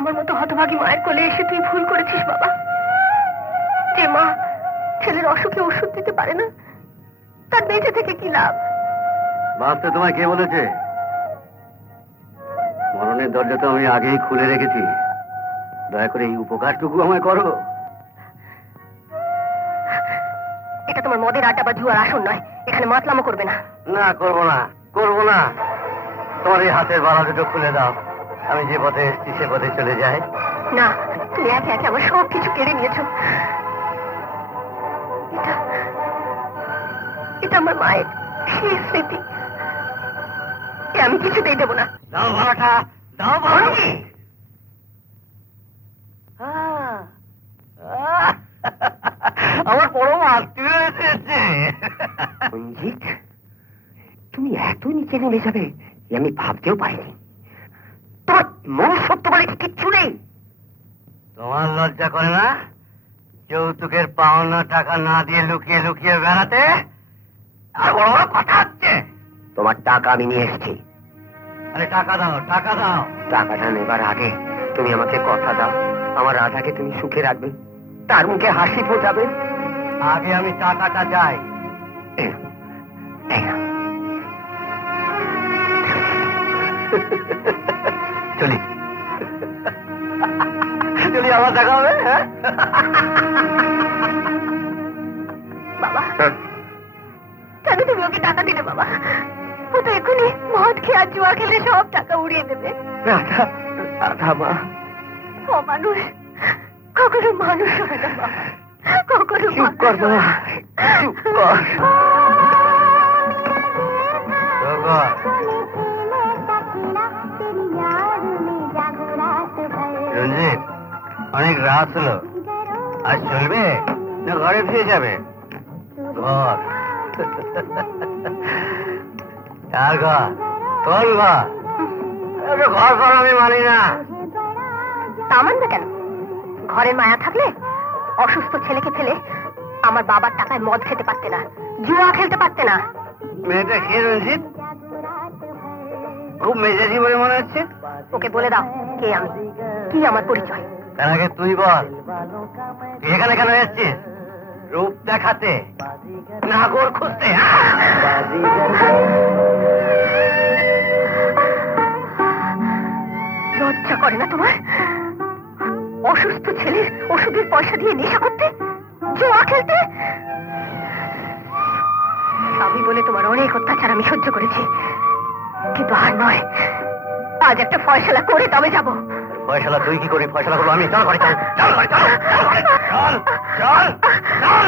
আমার মতো হতভাগী মায়ের কোলে এসে তুই ভুল করেছিস বাবা। যে মা ছেলের অসুখে ওষুধ দিতে পারে না, তার বেঁচে থেকে কি লাভ? বাপটা তোমায় কে বলেছে? মরণের দরজা তো আমি আগেই খুলে রেখেছি। দয়া করে এই উপকারটুকু আমায় করো। এটা তোমার মদের আড্ডা বা জুয়ার আসন নয়, এখানে মাতলামো করবে না। না, করবো না, করবো না। তোমার এই হাতের বালা দুটো খুলে দাও, আমি যে পথে এসেছি সে পথে চলে যাই। না, তুমি একে একে আমার সব কিছু কেড়ে নিয়েছো। এটা এটা আমার মায়ের শেষ স্মৃতি, আমি কিছুতেই দেবো না। দাও বাবাটা, দাও বাবা। আমার পরম আত্মীয় এসেছে। রঞ্জিত, তুমি এত নিচে নেমে যাবে আমি ভাবতেও পারিনি। তোমার মনুষ্যত্ব বলে কিচ্ছু নেই। তোমার লজ্জা করে না যৌতুকের পাওনা টাকা না দিয়ে লুকিয়ে লুকিয়ে বেড়াতে? আর বড় বড় কথা হচ্ছে। তোমার টাকা আমি নিয়ে এসেছি। আরে টাকা দাও, টাকা দাও। টাকাটা নেবার আগে তুমি আমাকে কথা দাও, আমার রাধাকে তুমি সুখে রাখবে, তার মুখে হাসি ফোটাবে। আগে আমি টাকাটা চাই। এই নাও। চলি চলি, আবার দেখা হবে। হ্যাঁ বাবা, কেন তুমি ওকে টাকা দিলে বাবা? ও তো এখনই মদ খেয়ে আর জুয়া খেলে সব টাকা উড়িয়ে দেবে। রাধা, রাধা মা, ও মানুষ কখনো মানুষ হয় না বাবা, কখনো চুপ কর মা, চুপ কর। রঞ্জিত, অনেক রাত হলো, আজ চলবে না ঘরে ফিরে যাবে? ঘর কার ঘর? তোর ঘর? ঘর ঘর আমি মানি না। তা মানবে কেন? ঘরের মায়া থাকলে অসুস্থ ছেলেকে ফেলে আমার বাবার টাকায় মদ খেতে পারতে না, জুয়া খেলতে পারতে না। মেয়েটা খেয়ে রঞ্জিত খুব মেজাজি বলে মনে হচ্ছে। ওকে বলে দাও কে আমি, কি আমার পরিচয়। তার আগে তুই বল, এখানে কেন এসছিস? রূপ দেখাতে না গোর খুঁজতে? লজ্জা করে না তোমার? অসুস্থ ছেলের ওষুধের পয়সা দিয়ে নেশা করতে, জুয়া খেলতে? আমি বলে তোমার অনেক অত্যাচার আমি সহ্য করেছি, কিন্তু আর নয়। আজ একটা ফয়সালা করে তবে যাবো। ফয়সালা তুই কি করে? ফয়সালা করবো আমি। চল ঘরে, চল চল ঘরে, চল চল চল চল।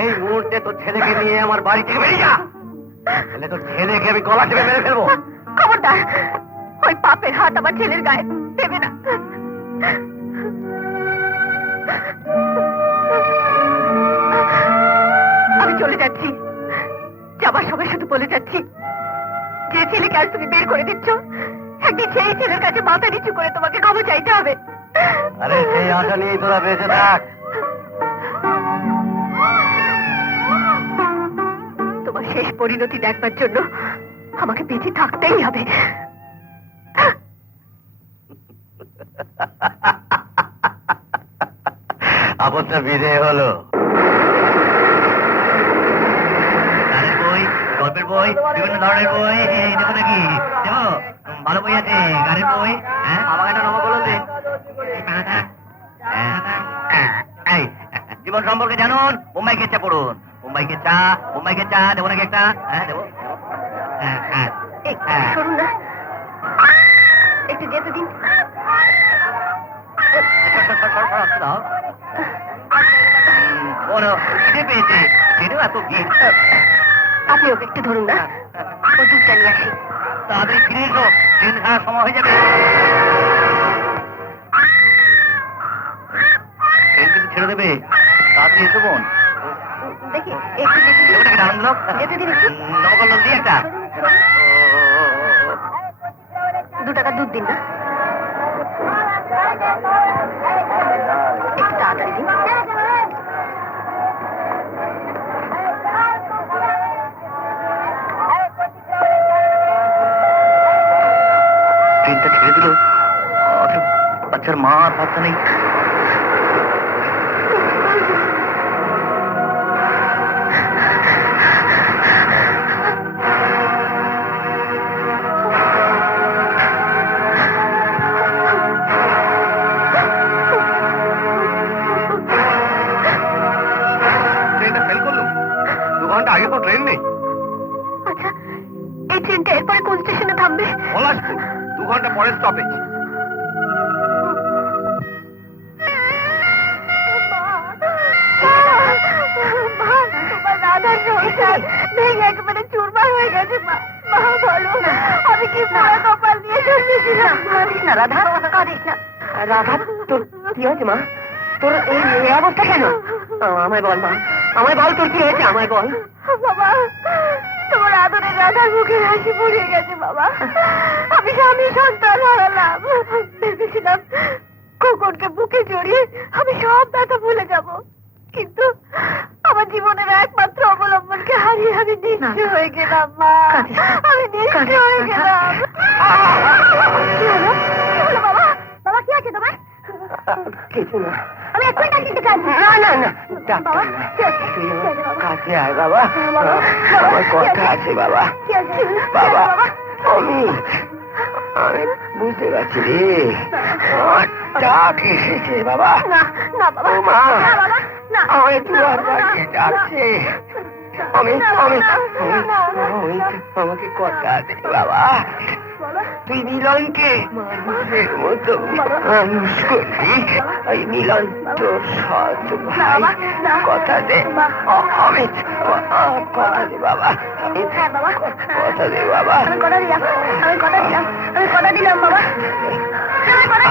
এই মুহূর্তে তোর ছেলেকে নিয়ে আমার বাড়ি থেকে বেরিয়ে যা, তাহলে তোর ছেলেকে আমি গলা টিপে মেরে ফেলবো। খবরদার, ওই পাপের হাত আমার ছেলের গায়ে দেবে না। আমি চলে যাচ্ছি, যাবার সময় শুধু বলে যাচ্ছি, যে ছেলেকে আজ তুমি বের করে দিচ্ছ, একদিন সেই ছেলের কাছে মাথা নিচু করে তোমাকে ক্ষমা চাইতে হবে। আরে সেই আশা নিয়ে তোরা বেঁচে থাক। তোমার শেষ পরিণতি দেখবার জন্য আমাকে বেঁচে থাকতেই হবে। আপদটা বিদেয় হলো। গানের বই, গল্পের বই, বিভিন্ন ধরনের বই দেবো নাকি? দেবো, ভালো বই আছে, গানের বই। হ্যাঁ, আমাকে একটা নম্বর বলো দিন। জীবন সম্পর্কে জানুন, বোম্বাইকে চা পড়ুন। বোম্বাইকে চা দেবো নাকি একটা? হ্যাঁ দেবো। শুনুন না, একটু যেতে দিন। পেয়েছে সেটাও এত ভিড়। আপনি ওকে একটু ধরুন না, ও দুধটা নিয়ে আসি। তাড়াতাড়ি ফিরে এসো, ট্রেন ছাড়ার সময় হয়ে যাবে। ট্রেন কিন্তু ছেড়ে দেবে, তাড়াতাড়ি এসো বোন। দেখি একটু যেতে দিন। নাকি আনন্দলোক যেতে দিন একটু। নবকল্লোক দিয়ে একটা 2 টাকা দুধ দিন না, একটু তাড়াতাড়ি দিন। ট্রেনটা ছেড়ে দিল। বাচ্চার মা আর বাচ্চা নেই। ট্রেনটা ফেল করলো, 2 ঘন্টা আগে তো ট্রেন নেই। আচ্ছা, এই ট্রেনটা এরপরে কোন স্টেশনে থামবে? পলাশপুর, 2 ঘন্টা পরে স্টপেজ। তোমার রাধার সংসার ভেঙে একেবারে চুরমার হয়ে গেছে। মা, বলো আমি কি পোড়া কপাল নিয়ে জন্মেছিলাম? কাঁদিস না রাধা, কাঁদিস না। রাধা, তোর কি হয়েছে মা? তোর এই অবস্থা কেন? আমায় বল মা, আমায় বল তোর কি হয়েছে, আমায় বল। বাবা, তোমার আদরের রাধার মুখের হাসি পড়ে গেছে বাবা। আমি স্বামী সন্তান হারালাম। ভেবেছিলাম খোকনকে বুকে জড়িয়ে আমি সব ব্যথা ভুলে যাব, কিন্তু আমার জীবনের একমাত্র অবলম্বনকে হারিয়ে আমি নিঃস্ব হয়ে গেলাম। মা, আমি নিঃস্ব হয়ে গেলাম। কি হলো? কি হলো বাবা? বাবা কি আছে তোমার? কিছু না। আমি এক্ষুনি ডাক্তারকে ডাকছি। না, বাবা, কি আছে? তুই কি আছে বাবা? কাছে আয় বাবা, বাবা, আমার কি কথা আছে? আছে বাবা। কি আছে? বাবা, বাবা, আমি বুঝতে পারছি রে, আমার ডাক এসেছে বাবা। না, না বাবা, ও মা, না বাবা, না। আমায় দুয়ার বাড়িয়ে ডাকছে। আমি আমাকে কথা দে বাবা, তুই মিলনকে মানুষের মতো মানুষ করবি। এই মিলন তোর সৎ ভাই, কথা দে। আমি কথা দে বাবা, হ্যাঁ বাবা, কথা দে বাবা। আমি কথা দিলাম, আমি কথা দিলাম, আমি কথা দিলাম বাবা। আমি কথা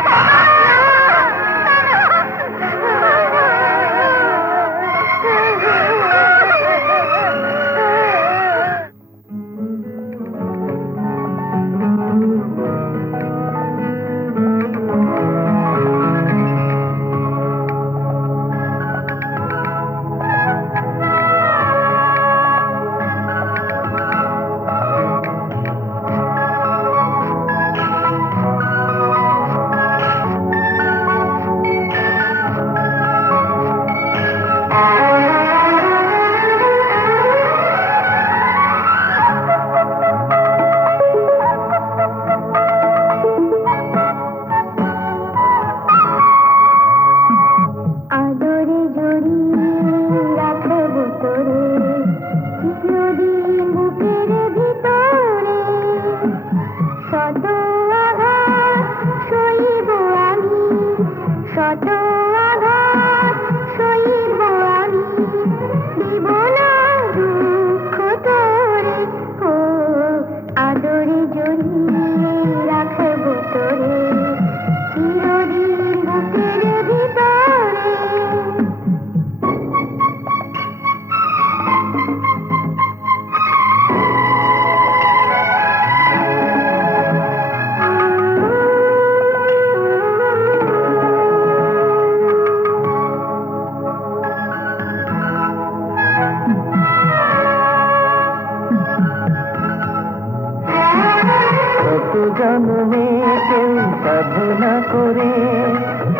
জন্মে কেউ সাধনা করে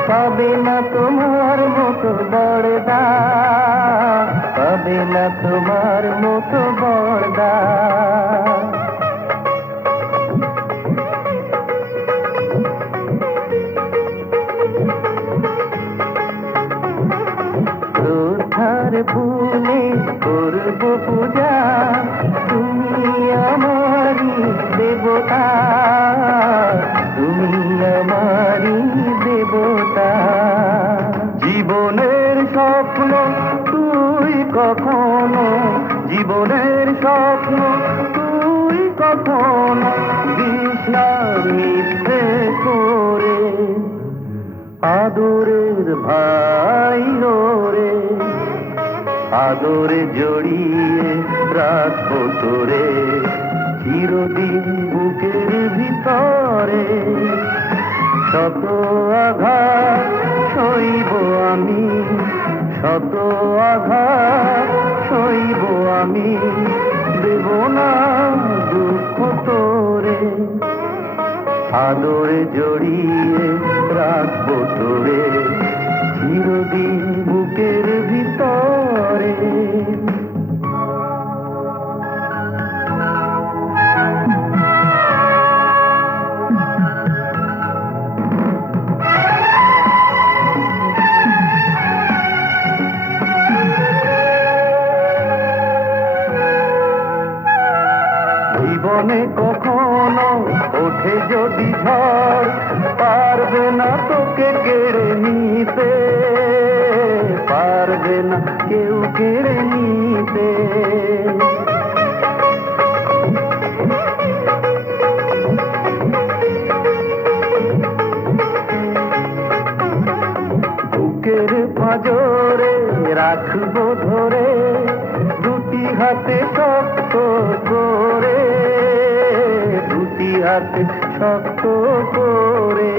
পাবে না তোমার মতো বড়দা, পাবে না তোমার মতো বড়দা। শ্রদ্ধার ভুলে করব পূজা, তুমি আমারি দেবতা, তুমি আমারি দেবতা। জীবনের স্বপ্ন তুই কখনো, জীবনের স্বপ্ন তুই কখনো বিষ্ণা মিথ্যে করে, আদরের ভাই রে, আদরে জড়িয়ে রাখবো তোরে চিরদিন বুকের ভিতরে। শত আঘাত সইব আমি, শত আঘাত সইব আমি, দেব না দুঃখ তোরে। আদরে জড়িয়ে রাখবো তোরে চিরদিন বুকের ভিতরে। জীবনে কখনো ওঠে যদি ঝড়, পারবে না তোকে কেড়ে নিতে, পারবে না কেউ কেড়ে নিতে। বুকের পাঁজরে রাখবো ধরে দুটি হাতে শক্ত করে, দুটি হাতে শক্ত করে।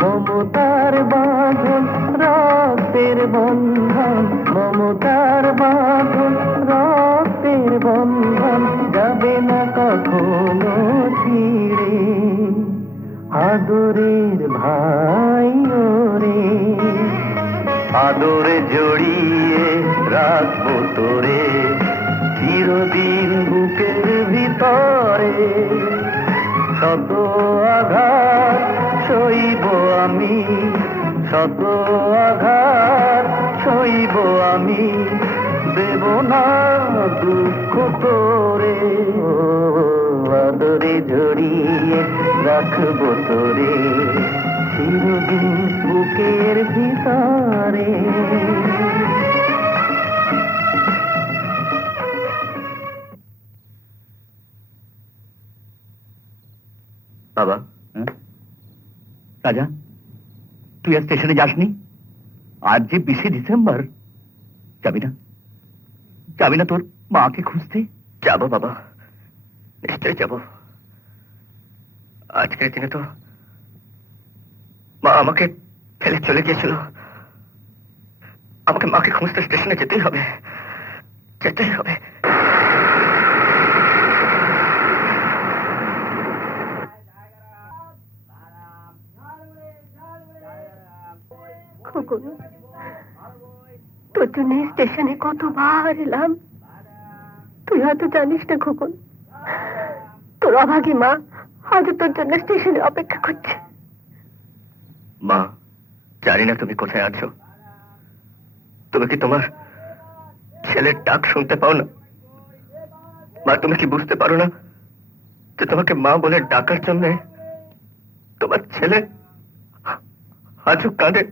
মমতার বাঁধন রক্তের বন্ধন, মমতার বাঁধন রক্তের বন্ধন যাবে না কখনো ছিঁড়ে। আদরের ভাই ওরে আদরে জড়িয়ে রাখবো তোরে চিরদিন বুকের ভিতরে। শত আঘাত সইব আমি, শত আঘাত সইব আমি, দেব না দুঃখ তোরে। ও আদরে জড়িয়ে রাখবো তোরে চিরদিন বুকের ভিতরে। বাবা, রাজা, তুই আর স্টেশনে যাসনি? আজ যে 20শে ডিসেম্বর, যাবি না? যাবি না তোর মাকে খুঁজতে? যাবো বাবা, নিশ্চয়ই যাবো। আজকের দিনে তো মা আমাকে ফেলে চলে গিয়েছিল, আমাকে মাকে খুঁজতে স্টেশনে যেতেই হবে, যেতেই হবে। খোকন, তোর জন্য স্টেশনে কতবার এলাম, তুই হয়তো জানিস না খোকন। তোর অভাগী মা হয়তো তোর জন্য স্টেশনে অপেক্ষা করছে। মা, জানি না তুমি কোথায় আছো। তুমি কি তোমার ছেলের ডাক শুনতে পাও না? মা, তুমি কি বুঝতে পারো না যে তোমাকে মা বলে ডাকার জন্য তোমার ছেলে আজও কাঁদে?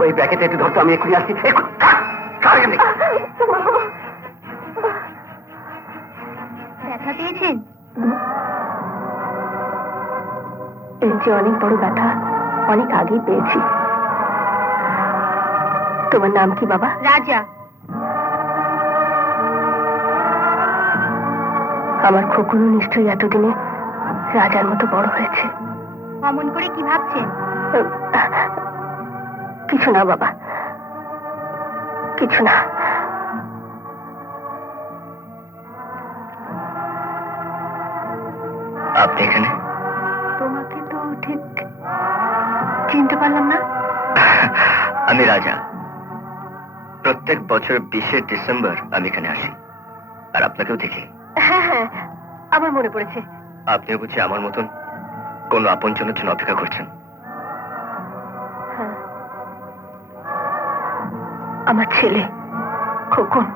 ওই প্যাকেটে একটু ধরতো, আমি এক্ষুনি আসছি। ব্যথা পেয়েছেন? এর যে অনেক বড় ব্যথা অনেক আগেই পেয়েছি। তোমার নাম কি বাবা? রাজা। আমার খোকনও নিশ্চয়ই এতদিনে রাজার মতো বড় হয়েছে। অমন করে কি ভাবছেন? কিছু না বাবা, কিছু না। আপনি এখানে? তোমাকে তো ঠিক চিনতে পারলাম না। আমি রাজা। প্রত্যেক বছর 20শে ডিসেম্বর আমি এখানে আসি, আর আপনাকেও দেখি। হ্যাঁ হ্যাঁ, আমার মনে পড়েছে। আপনিও বুঝি আমার মতন কোন আপনজনের জন্য অপেক্ষা করছেন? হ্যাঁ, আমার ছেলে খোকন,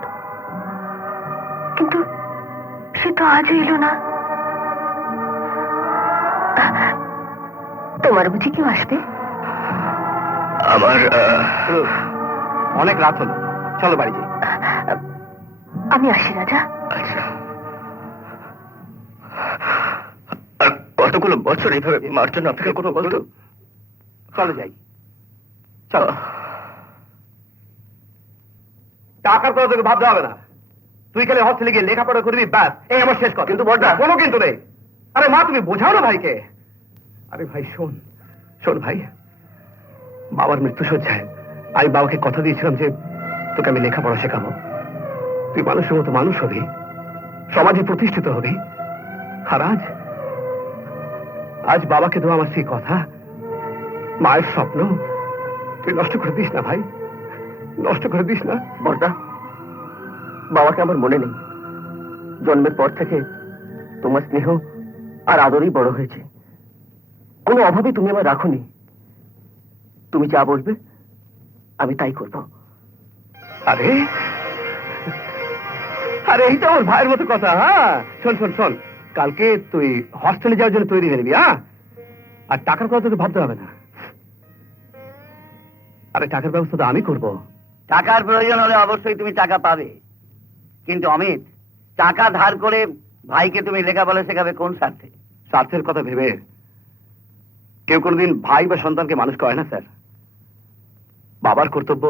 কিন্তু সে তো আজও এলো না। তোমার বুঝি কেউ আসবে? আমার অনেক রাত হলো, চলো বাড়ি যাই। আমি আসি রাজা। আচ্ছা, আর কতগুলো বছর এইভাবে মার জন্য অপেক্ষা করবো বলতো? চলো যাই, চলো। টাকার কথা তোকে ভাবতে হবে না, তুই খালি হস্টেলে গিয়ে লেখাপড়া করবি, ব্যাস, এই আমার শেষ কথা। কিন্তু বড়দা, কোনো কিন্তু নেই। আরে মা, তুমি বোঝাও না ভাইকে। আরে ভাই শোন শোন ভাই, বাবার মৃত্যুশয্যায় আমি বাবাকে কথা দিয়েছিলাম যে তোকে আমি লেখাপড়া শেখাবো, তুই মানুষের মতো মানুষ হবি, সমাজে প্রতিষ্ঠিত হবি। আর আজ বাবাকে দেওয়া আমার সেই কথা, মায়ের স্বপ্ন তুই নষ্ট করে দিস না ভাই, নষ্ট করে দিস না। বর্দা, বাবাকে আমার মনে নেই। জন্মের পর থেকে তোমার স্নেহ আর আদরেই বড় হয়েছে। কোনো অভাবে তুমি আমার রাখোনি। তুমি যা বলবে আমি তাই করব। আরে আরে এইটা আমার ভাইয়ের মতো কথা। হ্যাঁ শোন শোন শোন, কালকে তুই হস্টেলে যাওয়ার জন্য তৈরি হয়ে নিবি। হ্যাঁ, আর টাকার কথা তো ভাবতে হবে না। আরে টাকার ব্যবস্থা তো আমি করবো। টাকার প্রয়োজন হলে অবশ্যই তুমি টাকা পাবে, কিন্তু অমিত, টাকা ধার করে ভাইকে তুমি লেখাপড়া শেখাবে কোন স্বার্থে? স্বার্থের কথা ভেবে কেউ কোনোদিন ভাই বা সন্তানকে মানুষ করে না স্যার। বাবার কর্তব্য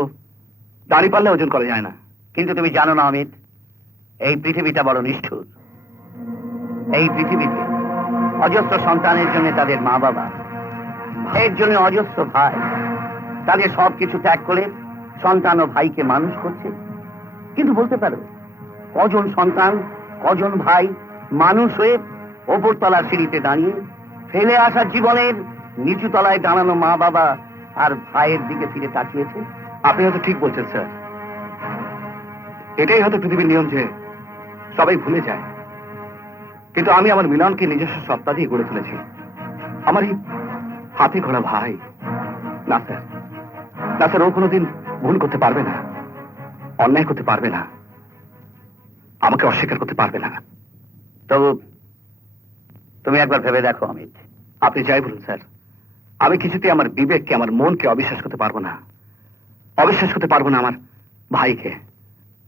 দাঁড়ি পারলে ওজন করা যায় না। কিন্তু তুমি জানো না অমিত, এই পৃথিবীটা বড় নিষ্ঠুর। এই পৃথিবীতে অজস্র সন্তানের জন্য তাদের মা বাবা, ভাইয়ের জন্য অজস্র ভাই তাদের সবকিছু ত্যাগ করে সন্তান ও ভাইকে মানুষ করছে। কিন্তু বলতে পারো কজন সন্তান, কজন ভাই মানুষ হয়ে ওপরতলার সিঁড়িতে দাঁড়িয়ে ফেলে আসা জীবনের নিচু তলায় দাঁড়ানো মা বাবা আর ভাইয়ের দিকে ফিরে তাকিয়েছে? আপনি হয়তো ঠিক বলছেন স্যার, এটাই হয়তো পৃথিবীর নিয়ম যে সবাই ভুলে যায়। কিন্তু আমি আমার মিলনকে নিজস্ব সত্তা দিয়ে গড়ে তুলেছি। আমার এই হাতে ঘোড়া ভাই না স্যার, না স্যার, ও কোনোদিন ভুল করতে পারবে না, অন্যায় করতে পারবে না, আমাকে অস্বীকার করতে পারবে না। তবু তুমি একবার ভেবে দেখো অমিত। আপনি যাই বলুন স্যার, আমি কিছুতেই আমার বিবেককে, আমার মনকে অবিশ্বাস করতে পারবো না, অবিশ্বাস করতে পারবো না আমার ভাইকে।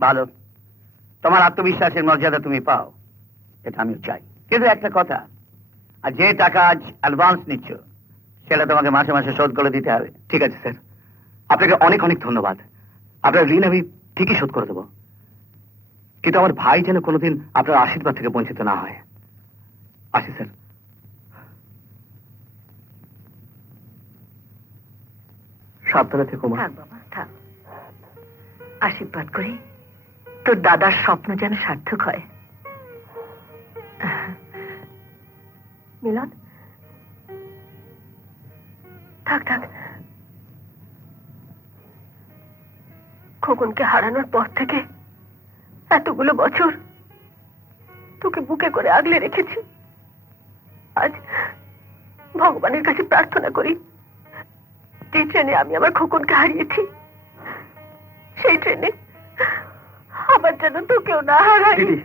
ভালো, তোমার আত্মবিশ্বাসের মর্যাদা তুমি পাও, এটা আমিও চাই। কিন্তু একটা কথা, আর যে টাকা আজ অ্যাডভান্স নিচ্ছ সেটা তোমাকে মাসে মাসে শোধ করে দিতে হবে। ঠিক আছে স্যার, আপনাকে অনেক অনেক ধন্যবাদ। আপনার ঋণ আমি ঠিকই শোধ করে দেবো, কিন্তু আমার ভাই যেন কোনোদিন আপনার আশীর্বাদ থেকে বঞ্চিত না হয়। আসি স্যার। সাবধানে থেকো মা। থাক বাবা থাক, আশীর্বাদ করি তোর দাদার স্বপ্ন যেন সার্থক হয়। মিলন থাক থাক, খোকনকে হারানোর পর থেকে এতগুলো বছর তোকে বুকে করে আগলে রেখেছি। আজ ভগবানের কাছে প্রার্থনা করি, যে ট্রেনে আমি আমার খোকনকে হারিয়েছি সেই ট্রেনে আবার যেন তোকেও না হারাই। দিদি,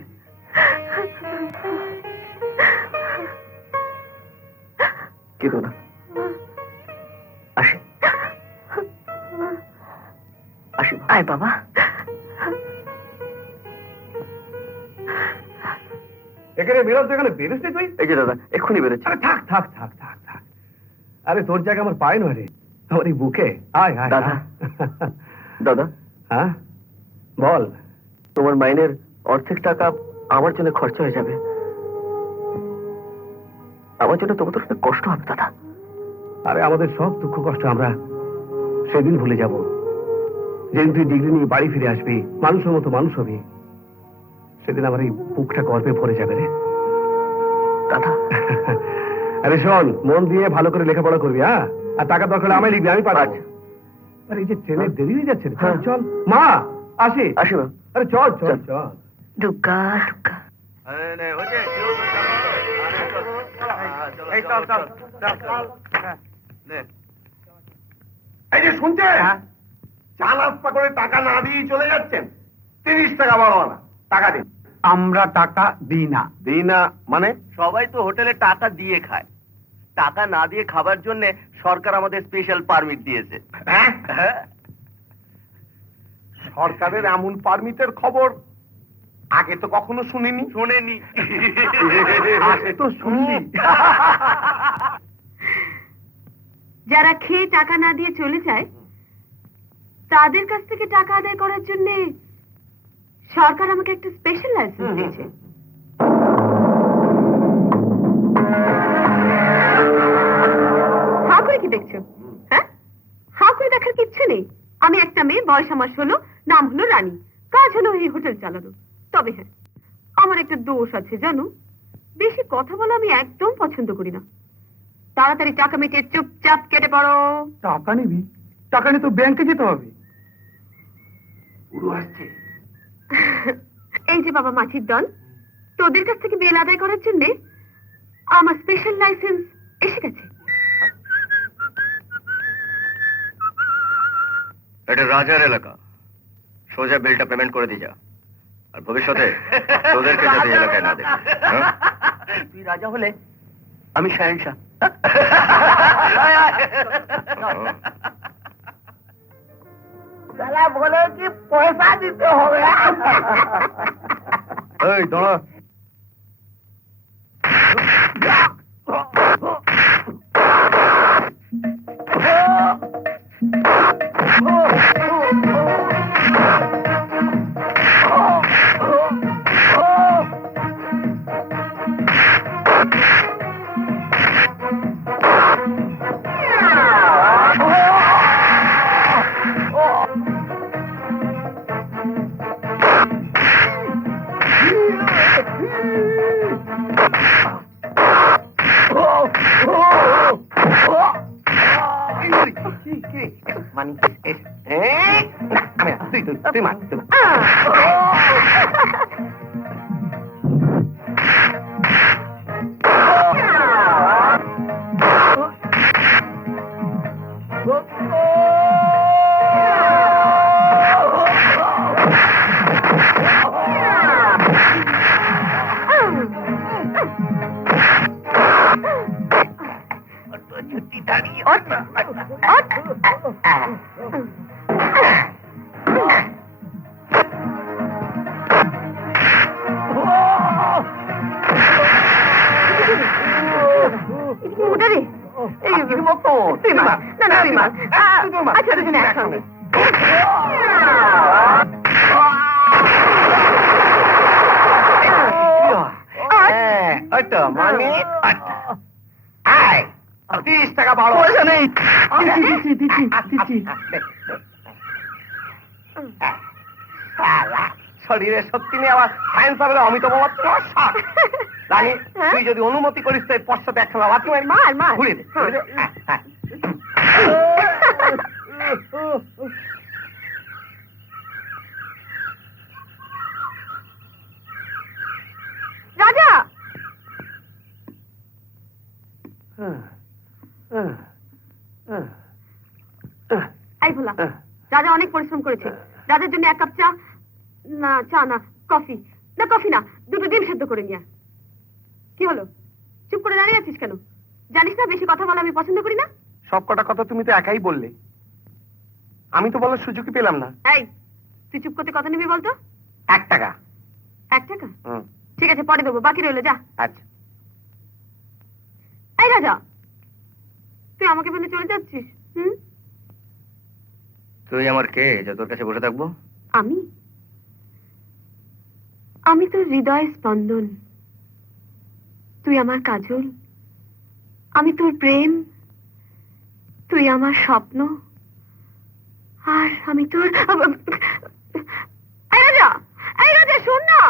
কেঁদো না, আসি আসি। আয় বাবা। এখানে মিলন, এখানে বেরোসনি তুই? এই যে দাদা, এক্ষুনি বেরোচ্ছি। আরে থাক থাক থাক থাক থাক, আরে তোর জায়গা আমার পায়ে নয় রে, আমার এই বুকে। আয় আয় দাদা। আয়। দাদা, হ্যাঁ বল। তোমার মাইনের অর্ধেক টাকা আমার জন্য খরচা হয়ে যাবে। আমার জন্য তোমার তো কষ্ট হবে দাদা। আরে আমাদের সব দুঃখ কষ্ট আমরা সেদিন ভুলে যাব, যেদিন তুই ডিগ্রি নিয়ে বাড়ি ফিরে আসবি, মানুষের মতো মানুষ হবি, সেদিন আমার এই বুকটা গর্বে ভরে যাবে রে দাদা। আরে শোন, মন দিয়ে ভালো করে লেখাপড়া করবি। হ্যাঁ, আর টাকা দরকার হলে আমায় লিখবি, আমি পাঠাবো। আরে এই যে ট্রেনের দেরি হয়ে যাচ্ছে রে, চল চল মা, আসি আসি মা। আরে চল চল চল। দুর্গা দুর্গা। এই যে শুনছেন, চা নাস্তা করে টাকা না দিয়ে চলে যাচ্ছেন। 30 টাকা বড় না, টাকা দিন। আমরা টাকা দিই না। দিই না মানে? সবাই তো হোটেলে টাকা দিয়ে খায়, টাকা না দিয়ে খাবার জন্য সরকার আমাদের স্পেশাল পারমিট দিয়েছে। হ্যাঁ? সরকারের এমন পারমিটের খবর আগে তো কখনো শুনিনি। আজ তো শুনলি। যারা খেয়ে টাকা না দিয়ে চলে যায় তাদের কাছ থেকে টাকা আদায় করার জন্য সরকার আমাকে একটা স্পেশাল লাইসেন্স দিয়েছে। দেখছো? হ্যাঁ, হাঁ করে দেখার কিচ্ছু নেই। আমি একটা মেয়ে, বয়স আমার 16, নাম হলো রানী, কাজ হলো এই হোটেল চালানো। তবে হ্যাঁ, আমার একটা দোষ আছে জানো, বেশি কথা বলা আমি একদম পছন্দ করি না। তাড়াতাড়ি টাকা মিটিয়ে চুপচাপ কেটে পড়ো। টাকা নিবি? টাকা নিয়ে তো ব্যাংকে যেতে হবে। পুরো আসছে। এই যে বাবা মাছির দল, তোদের কাছ থেকে বেল আদায় করার জন্য আমার স্পেশাল লাইসেন্স এসে গেছে। এটা রাজার এলাকা, সোজা বিলটা পেমেন্ট করে দিয়ে যা, আর ভবিষ্যতে তোদেরকে যাতে এই এলাকায় না দেখে। তুই রাজা হলে আমি শাহেনশাহ। তারা বলে কি পয়সা দিতে হবে? এই দাঁড়া, মানে তুই মার। আচ্ছা দুজনে একসঙ্গে। মানে 30 টাকা বাড়ো। পয়সা নেই। শরীরে সত্যি নেই, আবার সায়েন্স হবে অমিত বাবা। রানী, তুই যদি অনুমতি করিস তো পশ্চাতে একসঙ্গে লাথি মারি। মার মার। ঘুরিয়ে দে। রাজা, এই ভোলা, রাজা অনেক পরিশ্রম করেছে। রাজার জন্য 1 কাপ চা, না চা না কফি, না কফি না, 2টো ডিম সেদ্ধ করে নিয়ে। কি হলো, চুপ করে দাঁড়িয়ে আছিস কেন? জানিস না বেশি কথা বলা আমি পছন্দ করি না। সব কটা কথা তুমি তো একাই বললে, আমি তো বলার সুযোগই পেলাম না। এই, তুই চুপ করতে কথা নিবি বলতো? 1 টাকা। 1 টাকা? ঠিক আছে, পরে দেবো, বাকি রইলো, যা। আচ্ছা। এই রাজা, তুই আমাকে ফেলে চলে যাচ্ছিস? তুই আমার কে যে তোর কাছে বসে থাকবো? আমি তোর হৃদয় স্পন্দন, তুই আমার কাজল, আমি তোর প্রেম, তুই আমার স্বপ্ন, আর আমি তোর। এই রাজা শোন না।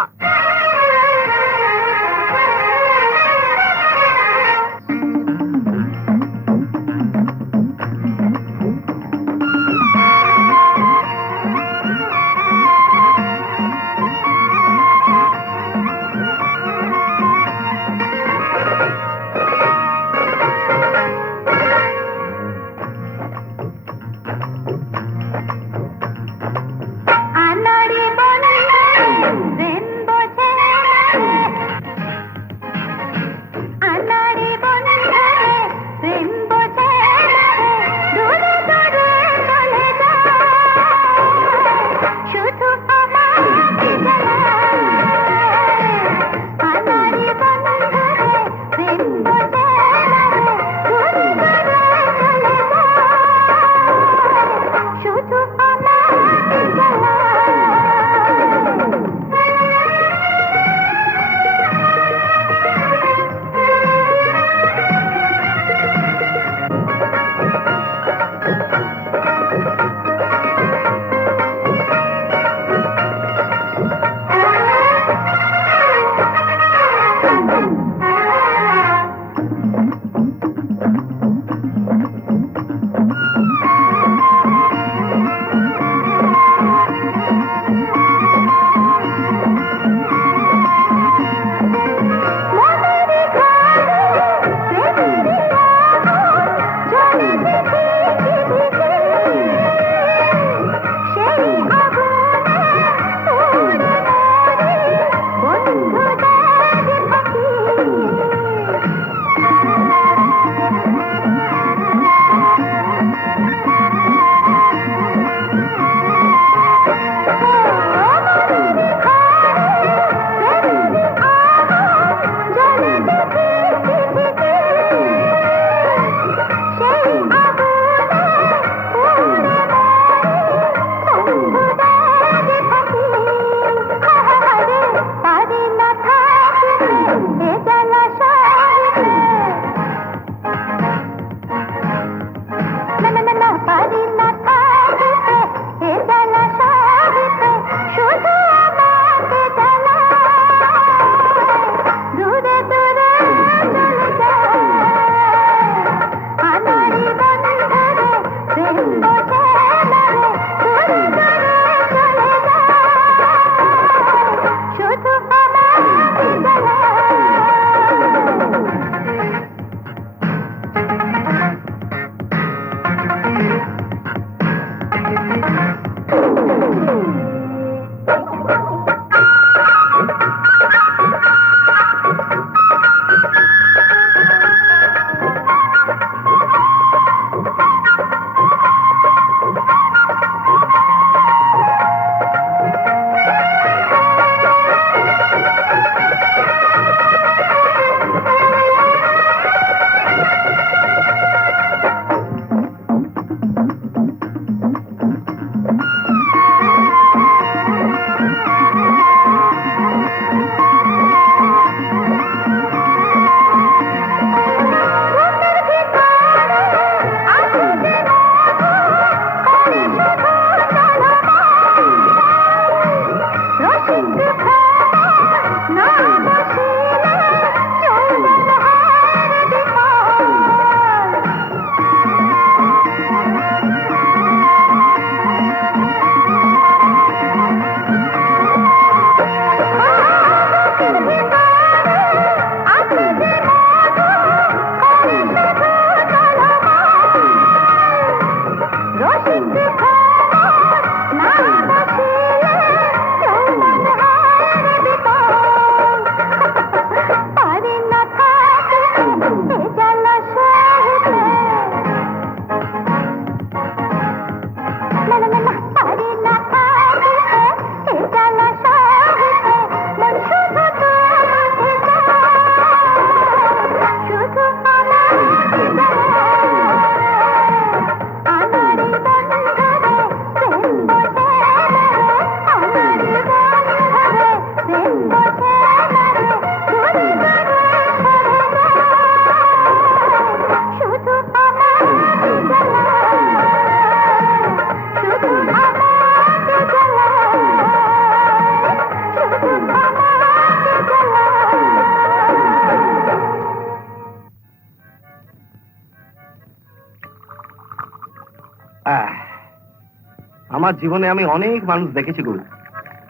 আমার জীবনে আমি অনেক মানুষ দেখেছি গো,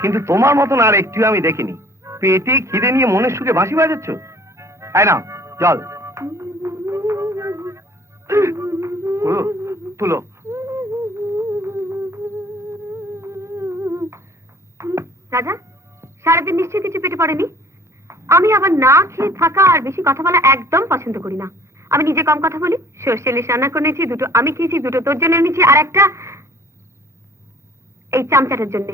কিন্তু তোমার মতন আর একটিও আমি দেখিনি। পেটে খিদে নিয়ে মনের সুখে বাঁশি বাজাচ্ছ। তাই না, চল তুলো। রাজা, সারাদিন নিশ্চয়ই কিছু পেটে পড়েনি। আমি আবার না খেয়ে থাকা আর বেশি কথা বলা একদম পছন্দ করি না। আমি নিজে কম কথা বলি। সর্ষে ইলিশ রান্না করে নিয়েছি, 2টো আমি খেয়েছি, 2টো তোর জন্য এনেছি, আর একটা এই চামচাটার জন্য।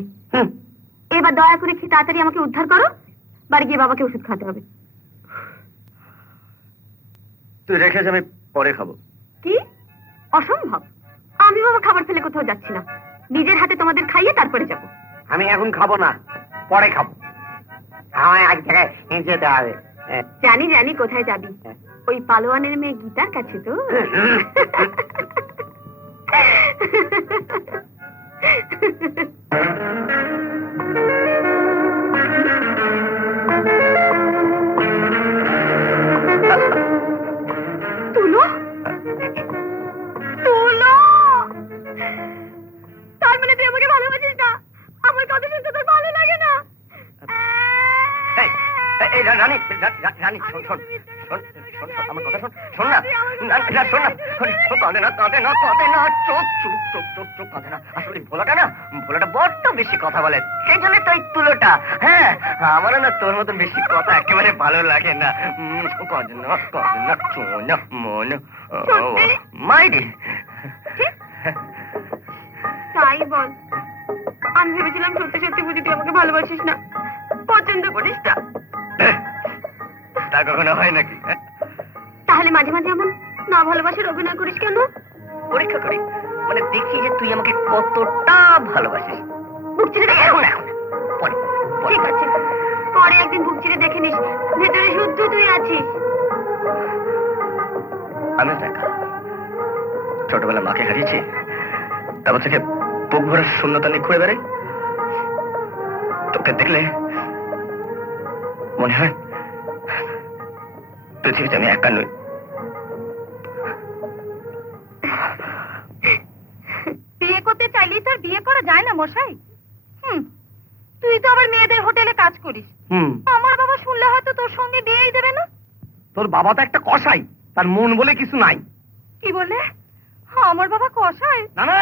এবার দয়া করে খেয়ে তাড়াতাড়ি আমাকে উদ্ধার করো, বাড়ি গিয়ে বাবাকে ওষুধ খাওয়াতে হবে। তুই রেখে আমি পরে খাবো। কি অসম্ভব! আমি বাবা খাবার ফেলে কোথাও যাচ্ছি না। নিজের হাতে তোমাদের খাইয়ে তারপরে যাব। আমি এখন খাবো না, পরে খাবো। আমায় এক জায়গায় যেতে হবে। জানি জানি কোথায় যাবি, ওই পালোয়ানের মেয়ে গীতার কাছে তো। তুলো, তুলো, তার মানে তুই আমাকে ভালোবাসিস না? আমার কথা শুনতে তোর ভালো লাগে না? এই রানী, রানী শোন শোন শোন শোন, আমার কথা শোন, শোন না, শোন না, কাঁদে না, কাঁদে না, কাঁদে না, চোখ চোখ চোখ চোখ চোখ কাঁদে না। আসলে ভোলাটা না, ভোলাটা বড্ড বেশি কথা বলে, সেই জন্য তো এই তুলোটা। হ্যাঁ, আমারও না তোর মতন বেশি কথা একেবারে ভালো লাগে না। কাঁদে না, কাঁদে না, শোন মন মাইরি। তাই বল। আমি ভেবেছিলাম সত্যি সত্যি বুঝি তুই আমাকে ভালোবাসিস না, পছন্দ করিস না। তা কখনো হয় নাকি? তাহলে মাঝে মাঝে এমন না ভালোবাসার অভিনয় করিস কেন? পরীক্ষা করি, মানে দেখি যে তুই আমাকে কতটা ভালোবাসিস। বুক চিরে দেখে এখন এখন পরে ঠিক আছে, পরে একদিন বুক চিরে দেখে নিস ভেতরে শুদ্ধ তুই আছিস। আমি দেখ ছোটবেলা মাকে হারিয়েছি, তারপর থেকে বুক ভরে শূন্যতা নিয়ে ঘুরে বেড়াই। তোকে দেখলে মনে হয় পৃথিবীতে আমি একা নই। বিয়ে করতে চাইলেই তো আর বিয়ে করা যায় না মশাই। তুই তো আবার মেয়েদের হোটেলে কাজ করিস। আমার বাবা শুনলে হয়তো তোর সঙ্গে বিয়েই দেবে না। তোর বাবা তো একটা কসাই, তার মন বলে কিছু নাই। কি বলে? আমার বাবা কসাই? না না,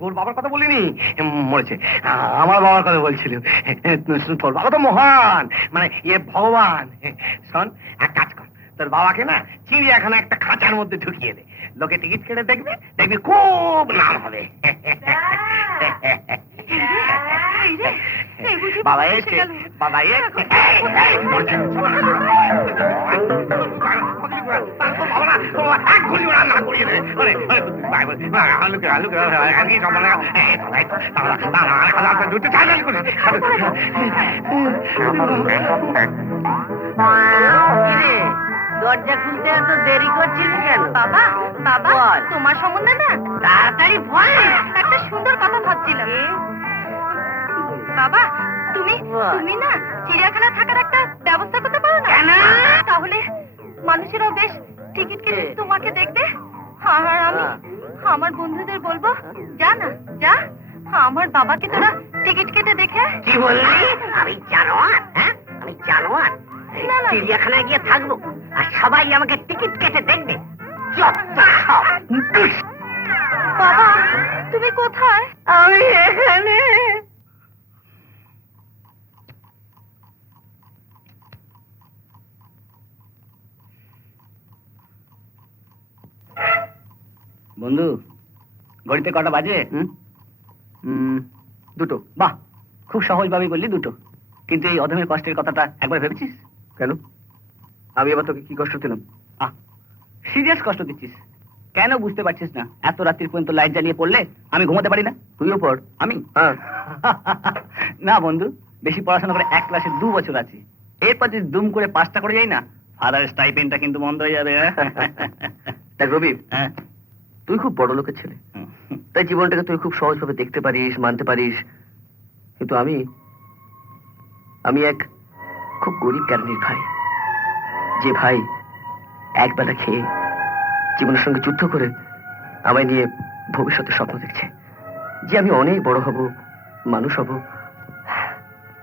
তোর বাবার কথা বলিনি, মরেছে। আমার বাবার কথা বলছিল। তোর বাবা তো মহান, মানে ভগবান। শোন, এক কাজ কর, তোর বাবাকে না চিড়িয়াখানা একটা খাঁচার মধ্যে ঢুকিয়ে দে, লোকে টিকিট কেটে দেখবে, দেখবি খুব নাম হবে। বাবা এসে, বাবা এসে। দরজা খুলতে এত দেরি করছিলি কেন? বাবা, বাবা, বল। তোমার সম্বন্ধে না তাড়াতাড়ি বল। একটা সুন্দর কথা ভাবছিলাম। বাবা, তুমি বল। তুমি না চিড়িয়াখানা থাকার একটা ব্যবস্থা করতে পারো না? কেন? তাহলে মানুষেরাও বেশ টিকিট কেটে তোমাকে দেখবে, আর আমি আমার বন্ধুদের বলবো, যা না যা, আমার বাবাকে তোরা টিকিট কেটে দেখে। কি বললি? আমি জানোয়ার? হ্যাঁ, আমি জানোয়ার? না, না। চিড়িয়াখানায় গিয়ে থাকবো আর সবাই আমাকে টিকিট কেটে দেখবে? যত সব। বাবা, তুমি কোথায়? আমি এখানে। বন্ধু, ঘড়িতে কটা বাজে? দুটো। বাহ, খুব সহজভাবে বললি দুটো। কিন্তু এই অধমের কষ্টের কথাটা একবার ভেবেছিস? কেন? আমি এবার তোকে কি কষ্ট দিলাম? সিরিয়াস কষ্ট দিচ্ছিস কেন বুঝতে পারছিস না? এত রাত্রি পর্যন্ত লাইট জ্বালিয়ে পড়লে আমি ঘুমাতে পারি না। তুইও পড়। আমি? না বন্ধু, বেশি পড়াশোনা করে 1 ক্লাসে 2 বছর আছি। এরপর যদি দুম করে 5টা করে যাই না, ফাদার স্টাইপেন্ডটা কিন্তু বন্ধ হয়ে যাবে। দেখ রবি, হ্যাঁ, তুই খুব বড় লোকের ছেলে, তাই জীবনটাকে তুই খুব সহজভাবে দেখতে পারিস, মানতে পারিস। কিন্তু আমি এক খুব গরিব ক্যারানির ভাই, যে ভাই একবেলা খেয়ে জীবনের সঙ্গে যুদ্ধ করে আমায় নিয়ে ভবিষ্যতের স্বপ্ন দেখছে। যে আমি অনেক বড় হব, মানুষ হব,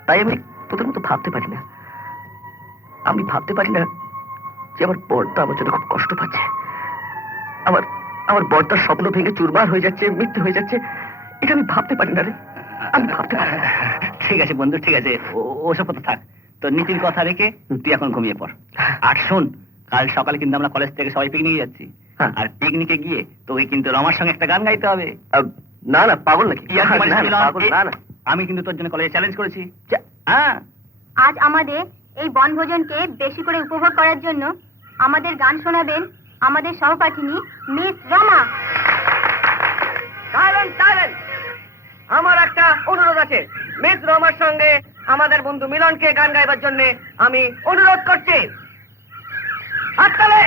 তাই আমি তোদের মতো ভাবতে পারি না। আমি ভাবতে পারি না যে আমার বর্দা আমার জন্য খুব কষ্ট পাচ্ছে। আমার আমার বর্দার স্বপ্ন ভেঙে চুরমার হয়ে যাচ্ছে, মৃত্যু হয়ে যাচ্ছে, এটা আমি ভাবতে পারি না রে। আমি ভাবতে পারি না। ঠিক আছে বন্ধু, ঠিক আছে, ওসব কথা থাক। তোর নীতির কথা রেখে তুই এখন ঘুমিয়ে পড়। আর শোন, কাল সকালে কিন্তু আমরা কলেজ থেকে সবাই পিকনিকে যাচ্ছি। হ্যাঁ। আর পিকনিকে গিয়ে তোকে কিন্তু রমার সঙ্গে একটা গান গাইতে হবে। না না, পাগল নাকি? কি আর কি মারিস না, না, না, পাগল, না না। আমি কিন্তু তোর জন্য কলেজে চ্যালেঞ্জ করেছি। হ্যাঁ, আজ আমাদের এই বনভোজনকে বেশি করে উপভোগ করার জন্য আমাদের গান শোনাবেন আমাদের সহপাঠিনী মিস রমা। আমার একটা অনুরোধ আছে। মিস রমার সঙ্গে আমাদের বন্ধু মিলনকে গান গাইবার জন্য আমি অনুরোধ করছি। হাততালি।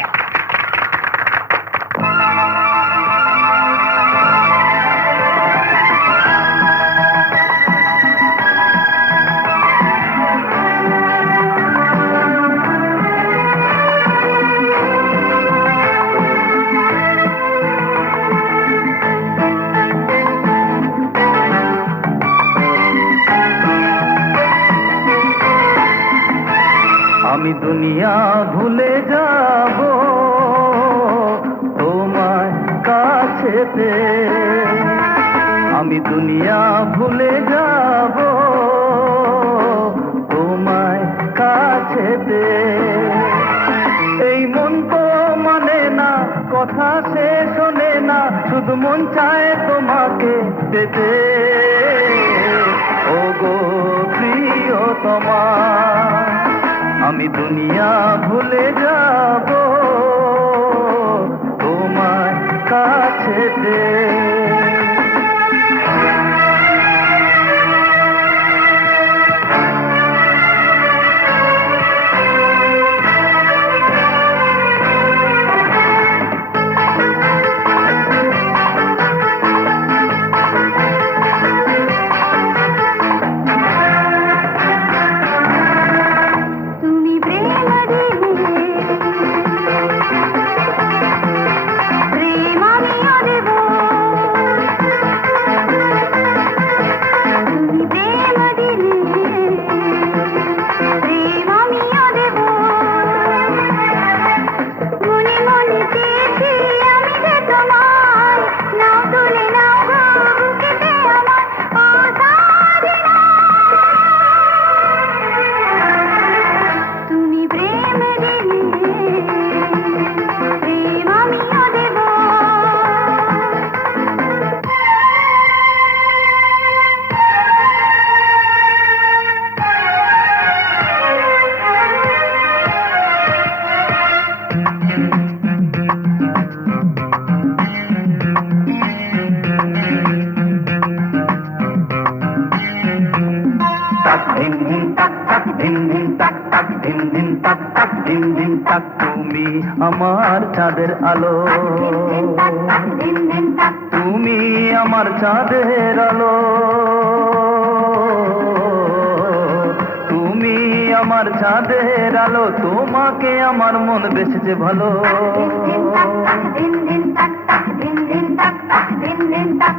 আমি দুনিয়া ভুলে যাব তোমার কাছেতে, আমি দুনিয়া ভুলে যাব তোমার কাছেতে। এই মন তো মানে না, কথা সে শোনে না, শুধু মন চায় তোমাকে পেতে। ও গো প্রিয়তমা, আমি দুনিয়া ভুলে যাব তোমার কাছেতে। তুমি প্রেম দিলে প্রেম আমিও দেব, তুমি প্রেম দিলে প্রেম আমিও দেব। মনে মনে চেয়েছি আমি যে তোমায়, নাও তুলে নাও গো বুকেতে আমার, ও সাজনা। তুমি প্রেম দিলে প্রেম আমিও দেব। তাক ধিন ধিন তাক তাক ধিন ধিন তাক তাক ধিন ধিন তাক তাক ধিন ধিন তাক। তুমি আমার চাঁদের আলো, দিন দিন তাক তুমি আমার চাঁদের আলো, তুমি আমার চাঁদের আলো, তোমাকে আমার মন বেসেছে ভালো। দিন দিন তাক তাক দিন দিন তাক তাক দিন দিন তাক।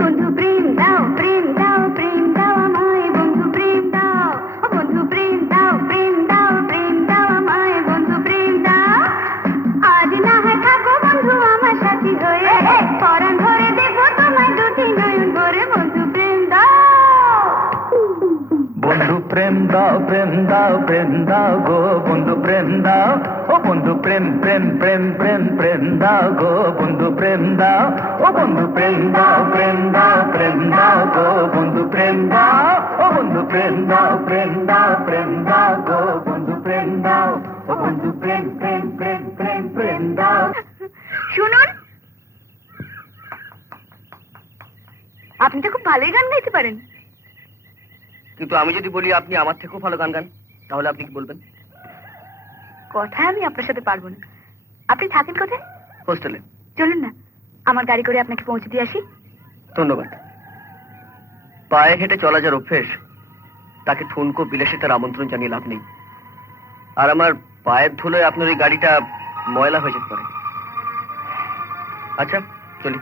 বন্ধু প্রেম দাও প্রেম দাও প্রেম দাও আমায়, বন্ধু প্রেম দাও, ও বন্ধু প্রেম দাও প্রেম দাও প্রেম দাও আমায়, বন্ধু প্রেম দাও। আজ না হয় থাকো বন্ধু আমার সাথী হয়ে, পরাণ ভরে দেখো তোমায় দুটি নয়ন ভরে, বন্ধু প্রেম দাও। বন্ধু প্রেম দাও প্রেম দাও প্রেম দাও গো, বন্ধু প্রেম দাও, ও বন্ধু প্রেম প্রেম প্রেম প্রেম প্রেম দাও গো, বন্ধু প্রেম দাও, ও বন্ধু প্রেম দাও প্রেম দাও প্রেম দাও গো, বন্ধু প্রেম দাও, ও বন্ধু প্রেম দাও প্রেম দাও প্রেম দাও গো, বন্ধু প্রেম দাও, ও বন্ধু প্রেম প্রেম প্রেম প্রেম প্রেম দাও। শুনুন, আপনি তো খুব ভালোই গান গাইতে পারেন। কিন্তু আমি যদি বলি আপনি আমার থেকেও ভালো গান গান, তাহলে আপনি কি বলবেন? কথায় আমি আপনার সাথে পারবো না। আপনি থাকেন কোথায়? হোস্টেলে। চলুন না, আমার গাড়ি করে আপনাকে পৌঁছে দিয়ে আসি। ধন্যবাদ। পায়ে হেঁটে চলা যার অভ্যেস, তাকে ঠুনকো বিলাসিতার আমন্ত্রণ জানিয়ে লাভ নেই। আর আমার পায়ের ধুলোয় আপনার ওই গাড়িটা ময়লা হয়ে যেতে পারে। আচ্ছা, চলি।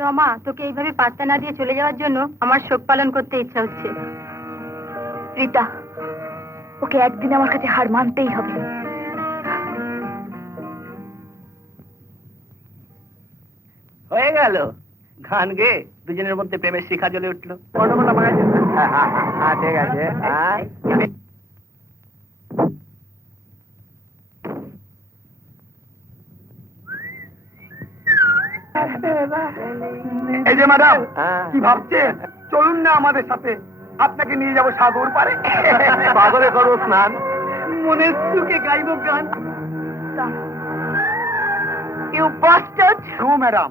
রমা, তোকে এইভাবে পাত্তা না দিয়ে চলে যাওয়ার জন্য আমার শোক পালন করতে ইচ্ছা হচ্ছে। রীতা, ওকে একদিন আমার কাছে হার মানতেই হবে। হয়ে গেল, গান গে দুজনের মধ্যে প্রেমের শিখা জ্বলে উঠলো। ঠিক আছে। এই যে ম্যাডাম, কি ভাবছেন? চলুন না আমাদের সাথে, আপনাকে নিয়ে যাবো সাগর পারে। সাগরে করবো স্নান। মনের সুখে গাইব গান। You bastard! No madam.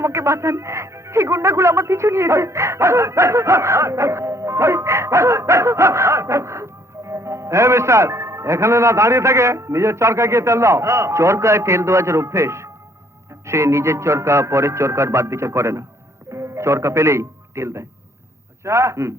আমাকে বাঁচান, সেই গুন্ডাগুলো আমার পিছু নিয়েছে। হ্যাঁ মিস্টার, এখানে না দাঁড়িয়ে থাকে নিজের চরকা গিয়ে তেল দাও। চরকায় তেল দেওয়া যার অভ্যেস, সে নিজের চরকা পরের চরকার বাদ বিচার করে না। চরকা পেলেই তেল দেয়। আচ্ছা, হুম।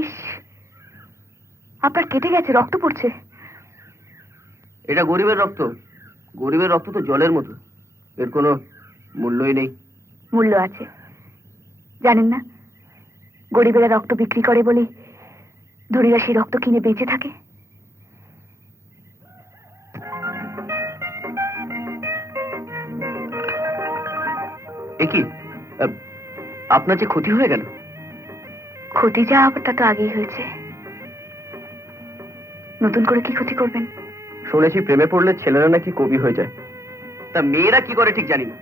ইস, আপনার কেটে গেছে, রক্ত পড়ছে। এটা গরিবের রক্ত। গরিবের রক্ত তো জলের মতো, এর কোনো মূল্যই নেই। মূল্য আছে, জানেন না? গরিবেরা রক্ত বিক্রি করে বলে ধনীরা সেই রক্ত কিনে বেঁচে থাকে। এ কি, আপনার যে ক্ষতি হয়ে গেল? ক্ষতি যা হবে তা তো আগেই হয়েছে, নতুন করে কি ক্ষতি করবেন? শুনেছি প্রেমে পড়লে ছেলেরা নাকি কবি হয়ে যায়, তা মেয়েরা কি করে ঠিক জানি না।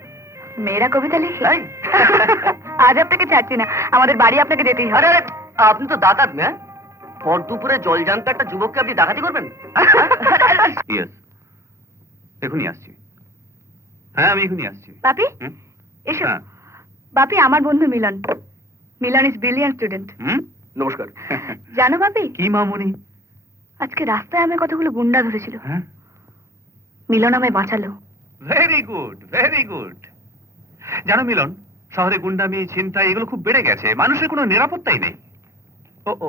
মেয়েরা কবিতা লিখে? তাই? আজ আপনাকে ছাড়ছি না, আমাদের বাড়ি আপনাকে যেতেই হবে। আরে আরে, আপনি তো দাতার মেয়ে। ভর দুপুরে জল জানতে একটা যুবককে আপনি ডাকাতি করবেন? ইয়েস, এখনই আসছি। হ্যাঁ, আমি এখনই আসছি। বাপি, হুম? এসো। হ্যাঁ। বাপি, আমার বন্ধু মিলন। মিলন ইজ ব্রিলিয়ান্ট স্টুডেন্ট। হুম? নমস্কার। জানো বাপি, কি মামুনি? আজকে রাস্তায় আমায় কতগুলো গুন্ডা ধরেছিল, হ্যাঁ, মিলন আমায় বাঁচালো। Very good, very good. জানো মিলন, শহরে গুন্ডামি, ছিনতাই এগুলো খুব বেড়ে গেছে, মানুষের কোনো নিরাপত্তাই নেই। ও ও,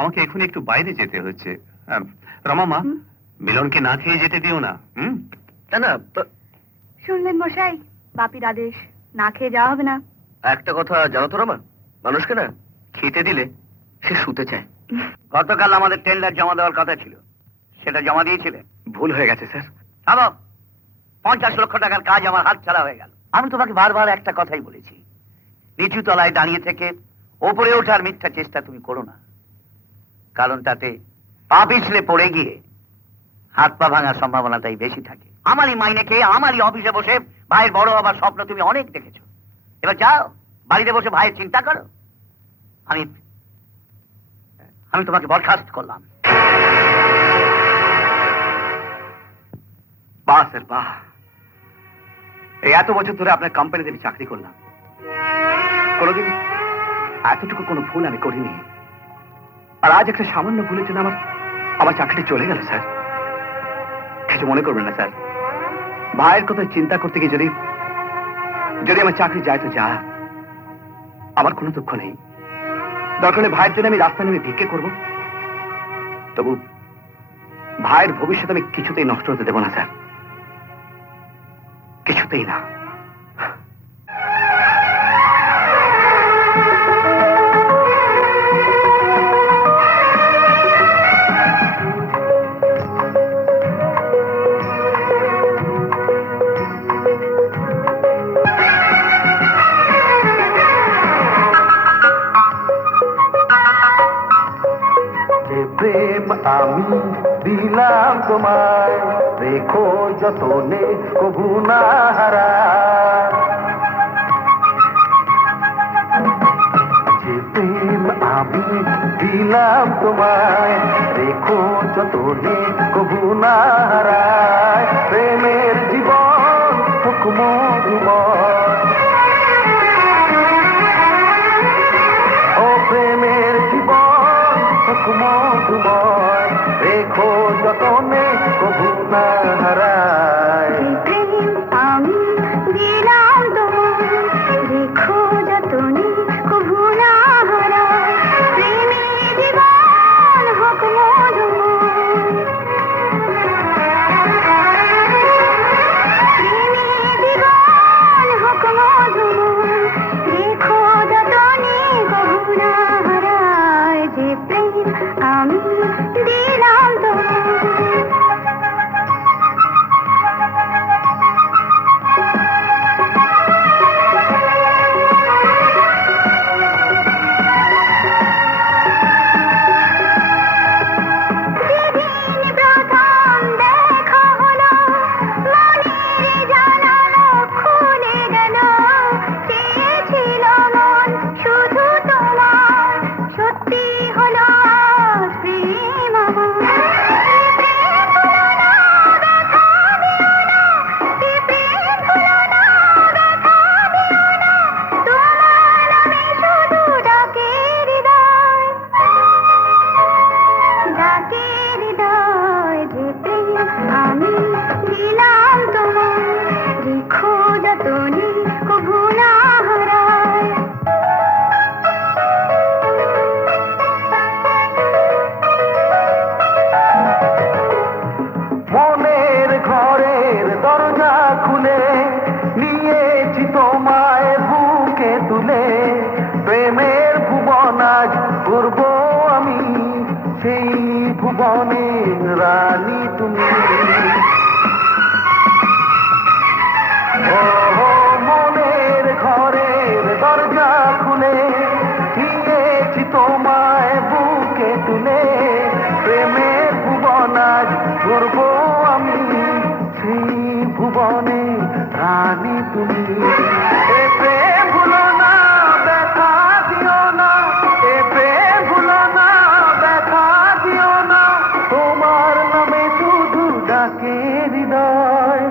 আমাকে এখনই একটু বাইরে যেতে হচ্ছে। রমা মা, হুম? মিলনকে না খেয়ে যেতে দিও না। হুম? না না, শুনলেন মশাই, বাপির আদেশ, না খেয়ে যাওয়া হবে না। একটা কথা জানো তো রমা, মানুষকে না খেতে দিলে সে শুতে চায়। গতকাল আমাদের টেন্ডার জমা দেওয়ার কথা ছিল, সেটা জমা দিয়েছিলে? ভুল হয়ে গেছে স্যার। থামো, 50 লক্ষ টাকার কাজ আমার হাত ছাড়া হয়ে গেল। আমি তোমাকে বারবার একটা কথাই বলেছি, নিচু তলায় দাঁড়িয়ে থেকে ওপরে ওঠার মিথ্যা চেষ্টা তুমি করো না, কারণ তাতে পা পিছলে পড়ে গিয়ে হাত পা ভাঙার সম্ভাবনাটাই বেশি থাকে। আমারই মাইনে খেয়ে আমারই অফিসে বসে ভাইয়ের বড় হবার স্বপ্ন তুমি অনেক দেখেছো। এবার যাও বাড়িতে বসে ভাইয়ের চিন্তা করো। আমি আমি তোমাকে বরখাস্ত করলাম। বাহ স্যার বাহ, এই এত বছর ধরে আপনার কোম্পানিতে আমি চাকরি করলাম, কোনোদিন এতটুকু কোনো ভুল আমি করিনি। আর আজ একটা সামান্য ভুলের জন্য আমার চাকরিটি চলে গেল স্যার। কিছু মনে করবেন না স্যার, ভাইয়ের কথা চিন্তা করতে গিয়ে যদি আমার চাকরি যায় তো যা, আমার কোনো দুঃখ নেই। দরকার হলে ভাইয়ের জন্য আমি রাস্তা নেমে ভিক্ষে করব, তবু ভাইয়ের ভবিষ্যৎ আমি কিছুতেই নষ্ট হতে দেব না স্যার, কিছুতেই না। যে প্রেম আমি দিলাম তোমায়, রেখো যতনে কবু না হারায়। যে প্রেম আমি দিলাম তোমায়, রেখো যতনে কবু না হারায়। প্রেমের জীবন হোক মধুময়, ও প্রেমের জীবন হোক মধুময়, রেখো যতনে কবু না হারায়। প্রেম আমি দিলাম তোমায়, রেখো যতনে কভু না হারায়। প্রেমের জীবন হোক মধুময়, প্রেমের জীবন হোক মধুময়, রেখো যতনে কভু না হারায়। যে প্রেম আমি দিলাম তোমায়। যেদিন প্রথম দেখা হলো, মনের জানালা খুলে গেল। চেয়েছিল মন শুধু তোমার, সত্যি হলো আজ প্রেম আমার। প্রেম হলো না, ব্যথা দিও না, প্রেম হলো না, ব্যথা দিও না, তোমার নামে শুধু ডাকে হৃদয়, ডাকে হৃদয়। যে প্রেম আমি দিলাম তোমায়, রেখো যতনে কভু না হারায়। মনের ঘরের দরজা খুলে নিয়েছি তোমায় বুকে তুলে। প্রেমের ভুবন আজ পূর্ব আমি, সেই ভুবনের রানী তুমি। ও মনের ঘরের দরজা খুলে নিয়েছি তোমায় বুকে তুলে। প্রেমের ভুবন আজ করব আমি, সেই ভুবনে রানী তুমি। এ প্রেম ভুলো না, ব্যথা দিও না, এ প্রেম ভুলো না, ব্যথা দিও না, তোমার নামে শুধু ডাকে হৃদয়,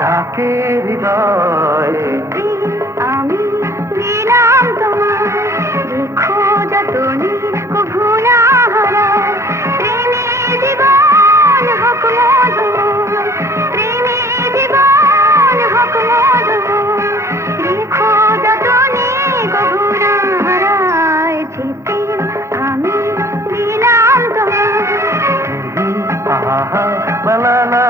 ডাকে হৃদয়। প্রেম আমি দিলাম তোমায়, রেখো যতনে কভু না হারায়। প্রেমের জীবন হোক মধুময়, প্রেমের জীবন হোক মধুময়, রেখো যতনে কভু না হারায়। যে প্রেম আমি দিলাম তোমায়। আহা লা লা লা